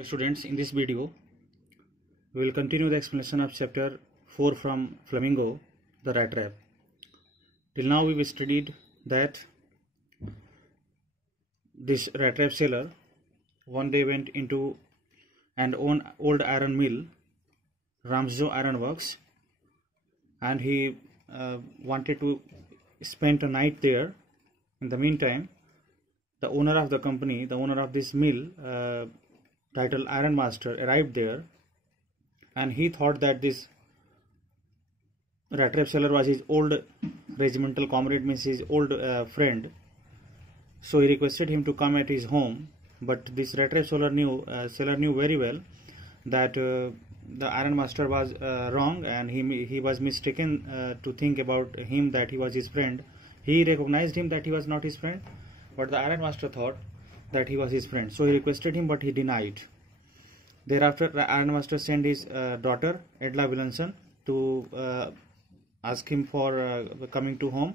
Students, in this video we will continue the explanation of chapter 4 from Flamingo, the rat trap. Till now we studied that this rat trap seller one day went into an old iron mill, Ramsjo Iron Works, and he wanted to spend a night there. In the meantime, the owner of the company, the owner of this mill, titled Iron Master, arrived there, and he thought that this rat trap seller was his old regimental comrade, means his old friend. So he requested him to come at his home, but this rat trap seller knew very well that the Iron Master was wrong, and he was mistaken to think about him that he was his friend. He recognized him that he was not his friend, but the Iron Master thought that he was his friend. So he requested him, but he denied. Thereafter, the Iron Master sent his daughter Edla Williamson to ask him for coming to home.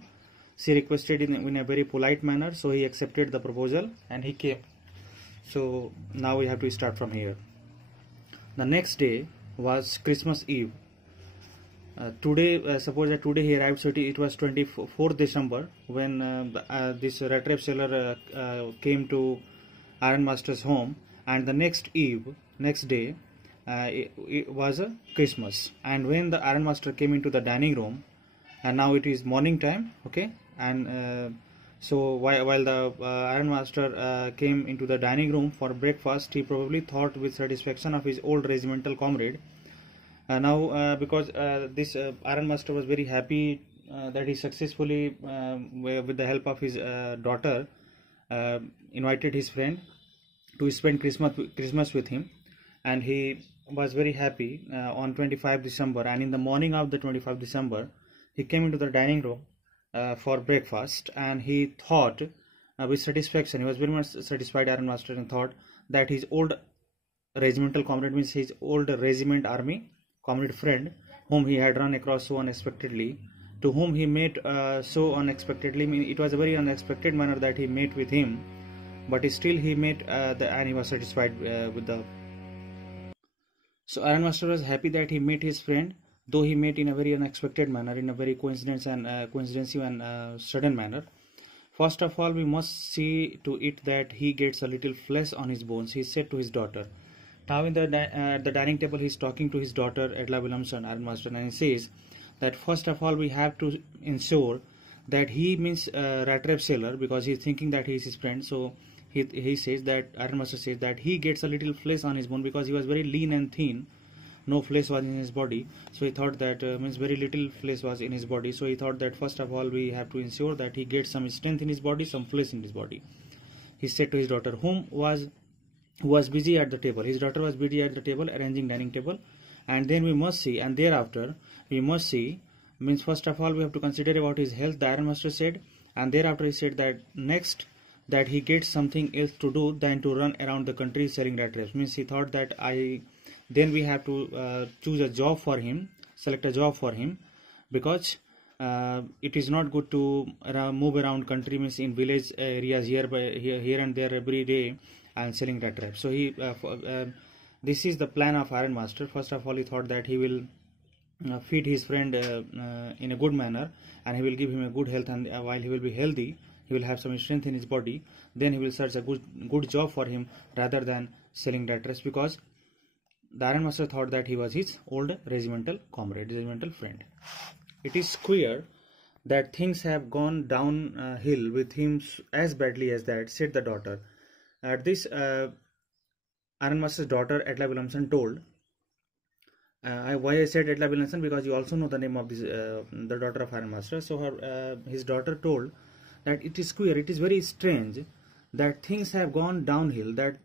She requested in a very polite manner, so he accepted the proposal and he came. So now we have to start from here. The next day was Christmas Eve. Suppose that today he arrived, so it was 24th December when this rat trap seller came to Iron Master's home, and the next day it was a Christmas. And when the Iron Master came into the dining room, and now it is morning time, okay, and so while the Iron Master came into the dining room for breakfast, he probably thought with satisfaction of his old regimental comrade. Because this Iron Master was very happy that he successfully, with the help of his daughter, invited his friend to spend Christmas with him, and he was very happy on 25 December. And in the morning of the 25 December, he came into the dining room for breakfast, and he thought with satisfaction, he was very much satisfied, Iron Master, and thought that his old regimental comrade, means his old regiment army comrade friend, whom he had run across so unexpectedly, to whom he met so unexpectedly. I mean, it was a very unexpected manner that he met with him, but still he met and he was satisfied with the. So Iron Master was happy that he met his friend, though he met in a very unexpected manner, in a very coincidental and sudden manner. First of all, we must see to it that he gets a little flesh on his bones, he said to his daughter. Now in the dining table, he is talking to his daughter Edla Williamson, Iron Master, and he says that first of all we have to ensure that he means rat trap seller, because he is thinking that he is his friend. So he says that Iron Master says that he gets a little flesh on his bone, because he was very lean and thin, no flesh was in his body. So he thought that means very little flesh was in his body. So he thought that first of all we have to ensure that he gets some strength in his body, some flesh in his body. He said to his daughter, who was busy at the table. His daughter was busy at the table arranging dining table. And then we must see, and thereafter we must see, means first of all we have to consider about his health, the Iron Master said, and thereafter he said that next that he gets something else to do than to run around the country selling rat traps. Means he thought that then we have to choose a job for him, select a job for him, because it is not good to move around country, means in village areas here and there every day and selling rat traps. So this is the plan of Iron Master. First of all, he thought that he will feed his friend in a good manner, and he will give him a good health, and while he will be healthy, he will have some strength in his body. Then he will search a good job for him rather than selling rat traps, because the Iron Master thought that he was his old regimental comrade, regimental friend. It is queer that things have gone downhill with him as badly as that, said the daughter. At this, Iron Master's daughter Edla Williamson told. Why I said Edla Williamson, because you also know the name of this the daughter of Iron Master. So his daughter told that it is queer, it is very strange that things have gone downhill, that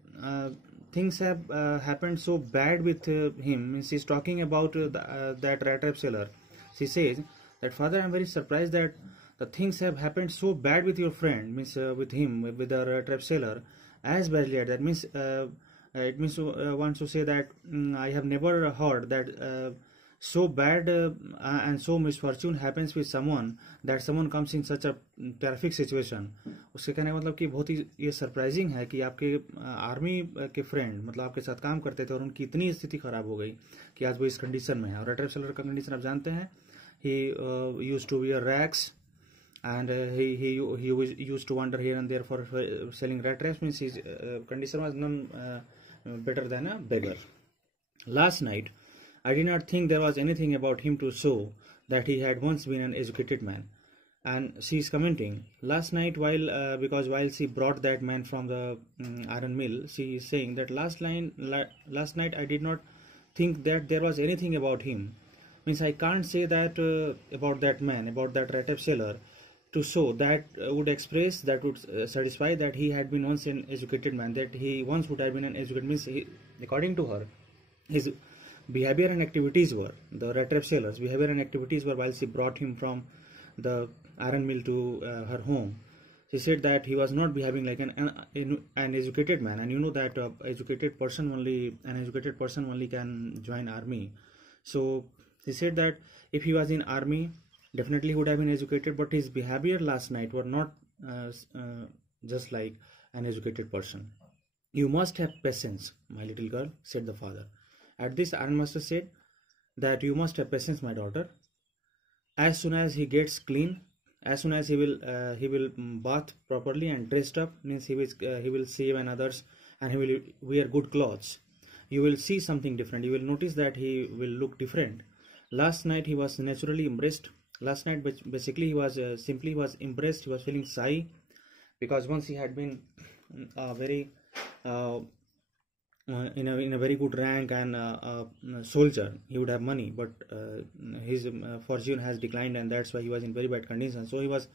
things have happened so bad with him. Means she's talking about that rat trap seller. She says that, father, I am very surprised that the things have happened so bad with your friend, means with him, with the rat trap seller, as badly as that. Means it means wants to say that I have never heard that so bad and so misfortune happens with someone that someone comes in such a terrific situation. उसके कहने का मतलब कि बहुत ही ये surprising है कि आपके आर्मी के फ्रेंड मतलब आपके साथ काम करते थे और उनकी इतनी स्थिति खराब हो गई कि आज वो इस कंडीशन में है. और रेट्रेप सेलर का कंडीशन आप जानते हैं, he used to wear rags and he used to wander here and there for selling rat traps. Means his condition was none better than a beggar. Last night I did not think there was anything about him to show that he had once been an educated man. And she is commenting, last night because while she brought that man from the iron mill, she is saying that last night I did not think that there was anything about him. Means I can't say that about that man, about that rat tape seller, to show that would express, that would satisfy that he had been once an educated man, that he once would have been an educated. Means according to her, his behavior and activities were, the rat tape seller's behavior and activities were while she brought him from the iron mill to her home. She said that he was not behaving like an educated man, and you know that an educated person only can join army. So he said that if he was in army, definitely he would have been educated, but his behavior last night were not just like an educated person. You must have patience, my little girl, said the father. At this, ironmaster said that you must have patience, my daughter. As soon as he gets clean, as soon as he will bath properly and dressed up, means he will shave and others, and he will wear good clothes, you will see something different. You will notice that he will look different. Last night he was naturally embraced. Last night basically he was simply was impressed. He was feeling shy because once he had been very in a very good rank and a soldier, he would have money, but his fortune has declined, and that's why he was in very bad condition. So he was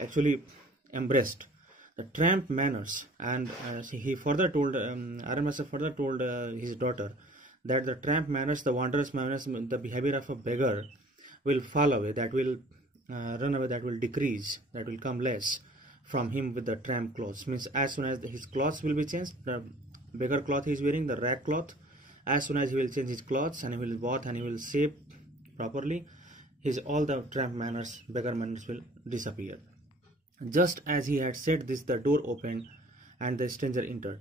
actually embraced the tramp manners, and he further told Ironmaster further told his daughter that the tramp manners, the wanderer's manners, the behavior of a beggar will fall away, that will run away, that will decrease, that will come less from him with the tramp clothes. Means as soon as his clothes will be changed, the beggar cloth he is wearing, the rag cloth, as soon as he will change his clothes and he will bath and he will shave properly, all the tramp manners, beggar manners will disappear. Just as he had said this, the door opened and the stranger entered.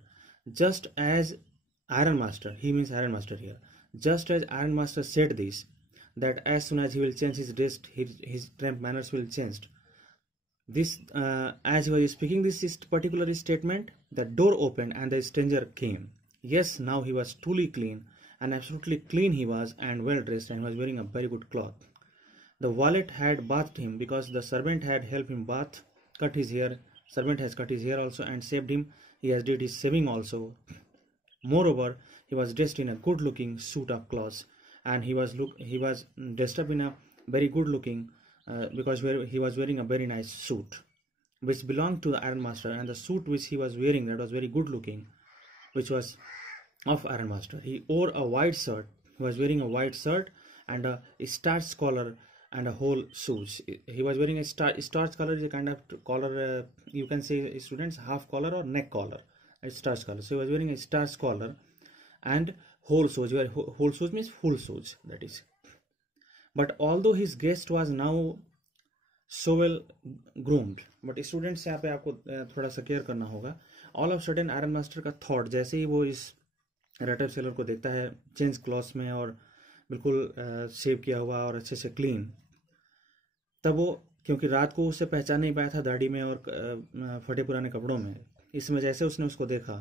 Just as Ironmaster, he means Ironmaster here, just as Ironmaster said this, that as soon as he will change his dress, his tramp manners will change. This, as he was speaking this particular statement, the door opened and the stranger came. Yes, now he was truly clean, and absolutely clean he was, and well dressed, and was wearing a very good cloth. The valet had bathed him because the servant had helped him bath, cut his hair. Servant has cut his hair also and shaved him. He has did his shaving also. Moreover, he was dressed in a good-looking suit of clothes, and he was dressed up in a very good-looking because he was wearing a very nice suit which belonged to the Ironmaster, and the suit which he was wearing, that was very good-looking, which was of Ironmaster. He wore a white shirt. He was wearing a white shirt and a starched collar and a whole shoes. He was wearing a starched collar is a kind of collar, you can say, students, half collar or neck collar. A starched collar. So he was wearing a starched collar and whole shoes. Whole shoes means full shoes, that is. But although his guest was now so well groomed, but students यहाँ पे आपको थोड़ा सा care करना होगा. All of a sudden Ironmaster का thought, जैसे ही वो इस rat tape seller को देखता है चेंज क्लॉथ्स में और बिल्कुल शेव किया हुआ और अच्छे से क्लीन, तब वो, क्योंकि रात को उसे पहचान नहीं पाया था दाढ़ी में और फटे पुराने कपड़ों में, इसमें जैसे उसने उसको देखा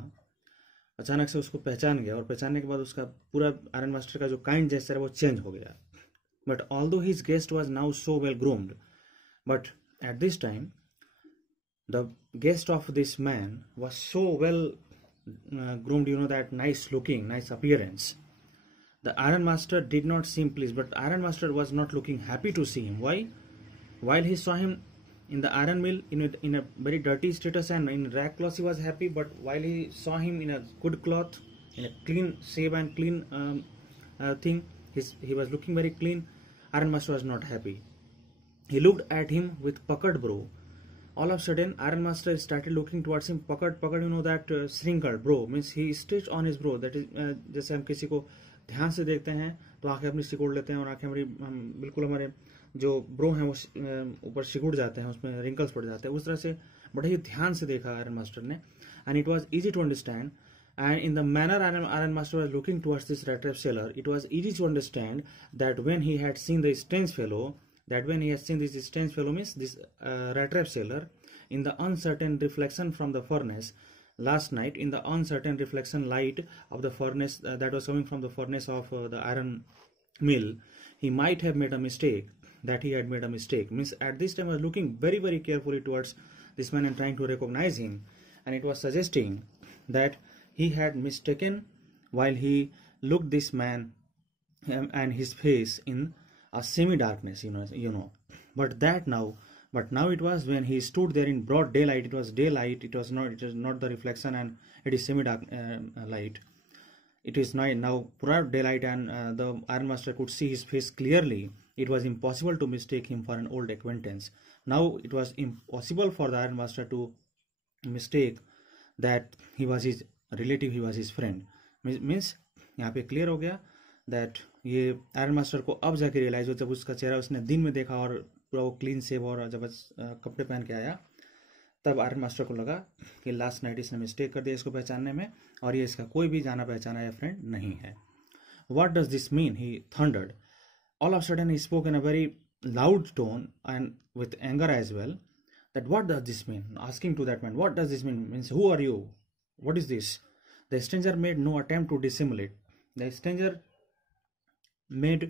अचानक से उसको पहचान गया, और पहचानने के बाद उसका पूरा Ironmaster का जो काइंड जेस्चर है वो चेंज हो गया. But although his guest was now so well groomed, but at this time the guest of this man was so well groomed, you know, that nice looking, nice appearance. The Ironmaster did not seem pleased, but Ironmaster was not looking happy to see him. Why? While he saw him in the iron mill in a very dirty status and in rag clothes, he was happy, but while he saw him in a good cloth, in a clean shave and clean thing, he was looking very clean, Ironmaster was not happy. He looked at him with puckered brow, All of a sudden Iron Master started looking towards him. पकड़ you know that shrinker bro means he stitched on his bro. That is जैसे हम किसी को ध्यान से देखते हैं तो आंखें अपनी सिकुड़ लेते हैं और आंखें हमारी बिल्कुल हमारे जो ब्रो हैं वो ऊपर सिकुड़ जाते हैं, उसमें रिंकल्स पड़ जाते हैं. उस तरह से बड़े ही ध्यान से देखा आयरन मास्टर ने. And it was easy to understand. And in the manner Iron Master was looking towards this rat trap seller, it was easy to understand that when he had seen this strange fellow means this rat trap seller, in the uncertain reflection from the furnace last night, in the uncertain reflection light of the furnace that was coming from the furnace of the iron mill, he might have made a mistake. That he had made a mistake means at this time I was looking very, very carefully towards this man and trying to recognize him, and it was suggesting that he had mistaken while he looked this man and his face in a semi-darkness, you know. But now it was when he stood there in broad daylight. It was daylight. It was not the reflection, and it is semi-dark light. It is now broad daylight, and the Iron Master could see his face clearly. It was impossible to mistake him for an old acquaintance. Now it was impossible for the Iron Master to mistake that he was his relative, he was his friend. Means यहाँ पे clear हो गया that ये iron master को अब जाके realise हो, जब उसका चेहरा उसने दिन में देखा और पूरा वो क्लीन सेव और जब कपड़े पहन के आया, तब आयरन मास्टर को लगा कि लास्ट नाइट इसने मिस्टेक कर दिया इसको पहचानने में, और ये इसका कोई भी जाना पहचाना या फ्रेंड नहीं है. What does this mean, he thundered. All of sudden he spoke in a very loud tone and with anger as well, that what does this mean, asking to that man what does this mean, means who are you, what is this? The stranger made no attempt to dissimulate. The stranger made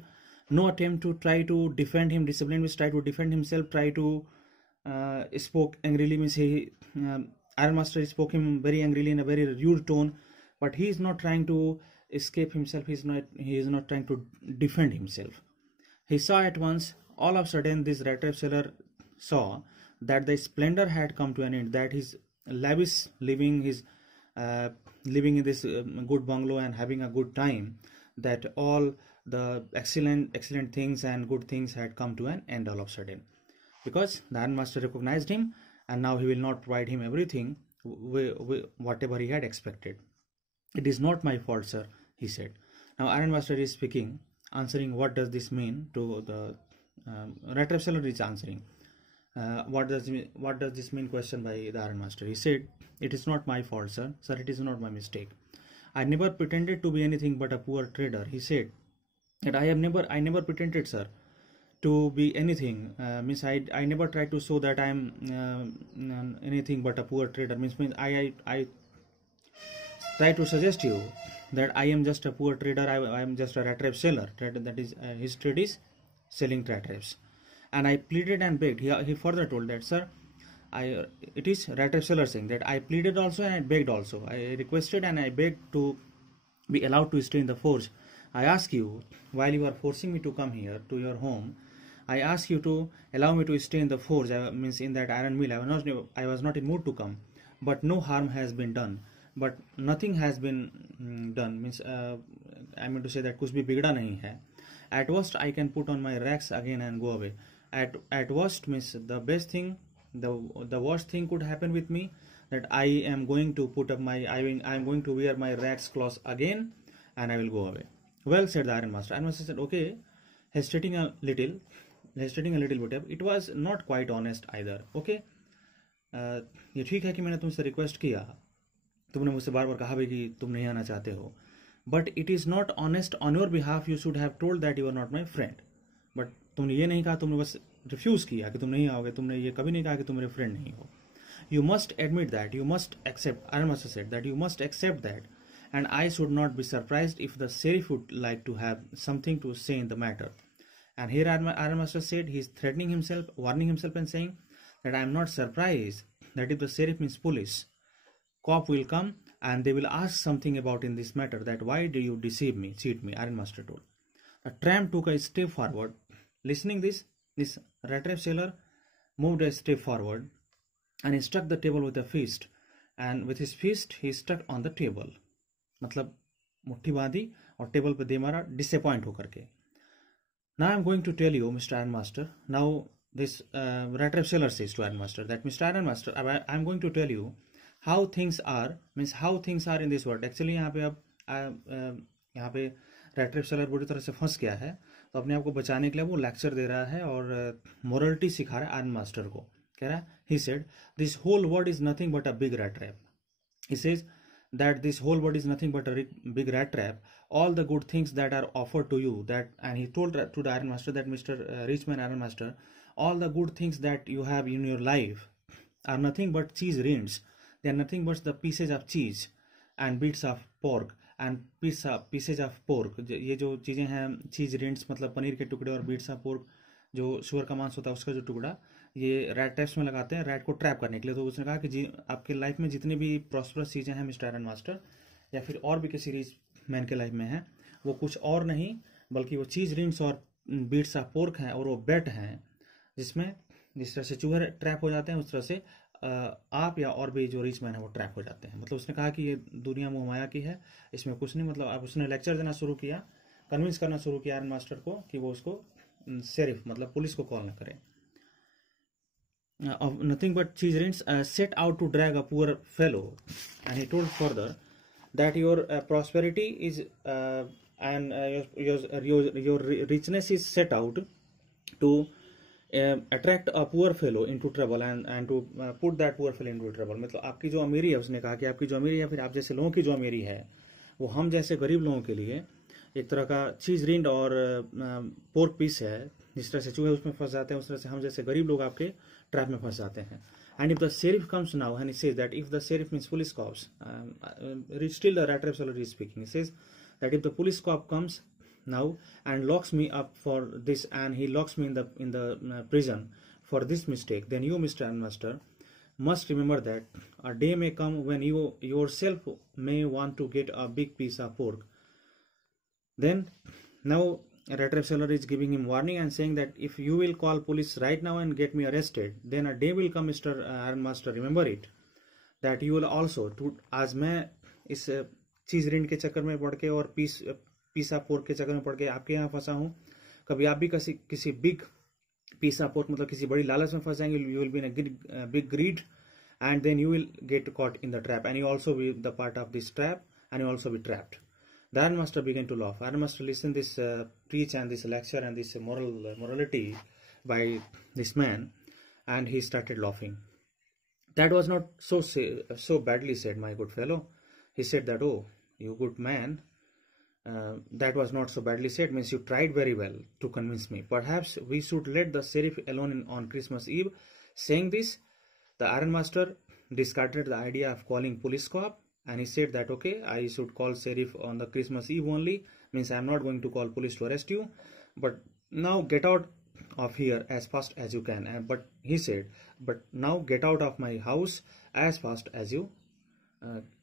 no attempt to try to defend him. Discipline means try to defend himself, try to spoke angrily, means he Iron Master spoke him very angrily in a very rude tone, but he is not trying to escape himself. He is not trying to defend himself. He saw at once, all of a sudden this rat trap seller saw that the splendor had come to an end, that his lavish living in this good bungalow and having a good time, that all the excellent things and good things had come to an end all of a sudden, because the Iron Master recognized him, and now he will not provide him everything whatever he had expected. It is not my fault, sir, he said. Now Iron Master is speaking, answering what does this mean to the rat trap seller is answering. What does this mean question by the Iron Master. He said, it is not my fault, sir. Sir, it is not my mistake. I never pretended to be anything but a poor trader. He said that I never pretended, sir, to be anything. Means I never tried to show that I am anything but a poor trader. Means I try to suggest you that I am just a poor trader. I am just a rat trap seller. That is his trade is selling rat traps. And I pleaded and begged. He further told that, sir, it is rat trap seller saying that I pleaded also and I begged also. I requested and I begged to be allowed to stay in the forge. I ask you, while you are forcing me to come here to your home, I ask you to allow me to stay in the forge. Means in that iron mill. I was not in mood to come, but no harm has been done. But nothing has been done. Means I mean to say that कुछ भी बिगड़ा नहीं है. At worst, I can put on my rags again and go away. At worst means the best thing, the worst thing could happen with me, that I am going to put up I am going to wear my rags clothes again and I will go away. Well, said the Iron Master. Iron Master said, okay, hesitating a little bit. It was not quite honest either. Okay, ये ठीक है कि मैंने तुमसे request किया, तुमने मुझसे बार बार कहा भी कि तुम नहीं आना चाहते हो, but it is not honest on your behalf. You should have told that you are not my friend. But तुमने ये नहीं कहा, तुमने बस रिफ्यूज किया कि तुम नहीं आओगे, तुमने ये कभी नहीं कहा कि तुम मेरे फ्रेंड नहीं हो. You must admit that, you must accept. Iron master said that you must accept that, and I should not be surprised if the sheriff would like to have something to say in the matter. And here Iron Master said he is threatening himself, warning himself and saying that I am not surprised that if the sheriff means police, cop will come and they will ask something about in this matter, that why do you deceive me, cheat me, Iron Master told. The tramp took a step forward. Listening this rat trap seller moved a step forward and he struck the table with a fist, and with his fist he struck on the table. मतलब मुट्ठी बांधी और table पे दे मारा disappoint होकर के. Now I am going to tell you, Mr. Iron Master. Now this rat trap seller says to Iron Master that Mr. Iron Master, I'm going to tell you how things are, means how things are in this world. Actually यहाँ पे अब यहाँ पे rat trap seller बुरी तरह से फंस गया है, तो अपने आप को बचाने के लिए वो लेक्चर दे रहा है और मोरलिटी सिखा रहा है आयरन मास्टर को. कह रहा है, he said this whole world is nothing but a big rat trap. He says that this whole world is nothing but a big rat trap. All the good things that are offered to you, that, and he told to the Iron Master that Mr. Richman Iron Master, all the good things that you have in your life are nothing but cheese rinds. They are nothing but the pieces of cheese and bits of pork and pieces of pork. ये जो चीज़ें हैं, cheese rinds मतलब पनीर के टुकड़े और bits of pork जो sure का मांस होता है उसका जो टुकड़ा, ये रैट ट्रैप्स में लगाते हैं रैट को ट्रैप करने के लिए. तो उसने कहा कि जी आपके लाइफ में जितनी भी प्रॉस्परस चीज़ें हैं मिस्टर आयरन मास्टर, या फिर और भी किसी रिच मैन के लाइफ में हैं, वो कुछ और नहीं बल्कि वो चीज़ रिंग्स और बीट्स ऑफ पोर्क हैं और वो बेट हैं जिसमें जिस तरह से चूहे ट्रैप हो जाते हैं उस तरह से आप या और भी जो रिच मैन है वो ट्रैप हो जाते हैं. मतलब उसने कहा कि ये दुनिया मोहमाया की है, इसमें कुछ नहीं. मतलब अब उसने लेक्चर देना शुरू किया, कन्विंस करना शुरू किया आयरन मास्टर को कि वो उसको शेरिफ मतलब पुलिस को कॉल न करें. Of nothing but cheese rinds set out to drag a poor fellow, and he told further that your prosperity is and your richness is set out to attract a poor fellow into trouble and to put that poor fellow into trouble. मतलब आपकी जो अमीरी है, उसने कहा कि आपकी जो अमीरी है, फिर आप जैसे लोगों की जो अमीरी है, वो हम जैसे गरीब लोगों के लिए एक तरह का चीज रिंड और पोर्क पीस है. जिस तरह से चूहे उसमें फंस जाते हैं उस तरह से हम जैसे गरीब लोग आपके ट्रैप में फंस जाते हैं. And if the sheriff comes now and he says that if the sheriff means police cops, still the rat trap seller is speaking, he says that if the police cop comes now and locks me up for this, and he locks me in the prison for this mistake, then you, Mr. Iron Master, must remember that a day may come when you yourself may want to get a big piece of pork. Then now rat trap seller is giving him warning and saying that if you will call police right now and get me arrested, then a day will come, Mr. Iron Master, remember it, that you will also to, आज मैं इस चीज rind के चक्कर में पड़ के और पीस ऑफ पोर्क के चक्कर में पड़ के आपके यहाँ फंसा हूँ, कभी आप भी किसी बिग पीस ऑफ पोर्क मतलब किसी बड़ी लालच में फंस जाएंगे. You will be in a big greed and then you will get caught in the trap, and you also be the part of this trap, and you also be trapped. The Iron Master began to laugh. Iron Master listened this preach and this lecture and this morality by this man, and he started laughing. That was not so badly said, my good fellow. He said that, oh, you good man, that was not so badly said, means you tried very well to convince me. Perhaps we should let the sheriff alone on Christmas Eve. Saying this, the Iron Master discarded the idea of calling police cop, and he said that, okay, I should call sheriff on the Christmas Eve only, means I am not going to call police to arrest you, but now get out of here as fast as you can. But he said, but now get out of my house as fast as you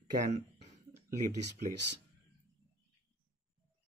can leave this place.